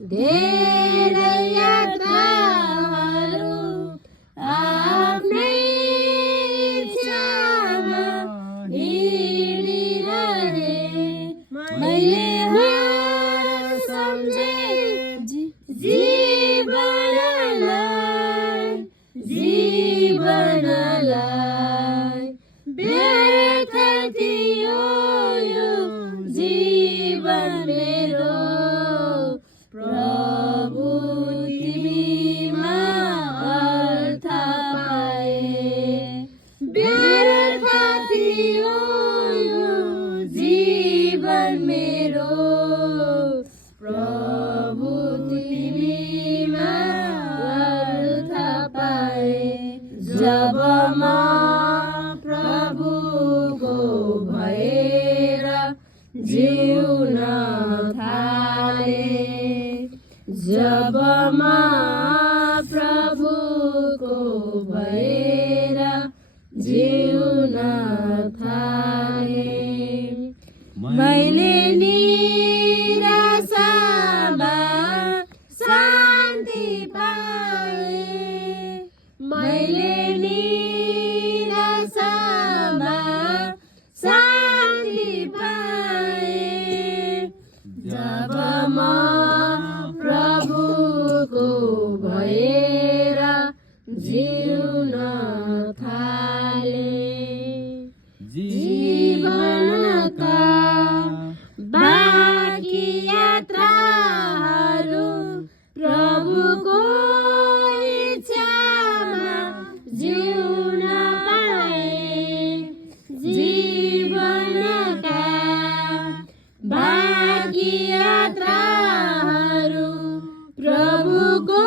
धेरै यात्राहरू आफ्नै इच्छामा हिँडिरहे। मैले हार सम्झे जीवनलाई व्यर्थ थियो यो जीवन मेरो। प्रभु तिमीमा अर्थ पाए। व्यर्थ थियो यो जीवन मेरो। प्रभु तिमीमा अर्थ पाए। जब म प्रभुको भएर जिउन थाले। जब म प्रभुको भएर जिउन थाले। मैले निराशामा शान्ति पाएँ। मैले निराशामा शान्ति पाएँ। जब म प्रभुको भएर जिउन थाले। जीवनका बाँकी यात्राहरू प्रभुको इच्छामा जिउन पाए। जीवनका बाँकी यात्राहरू प्रभुको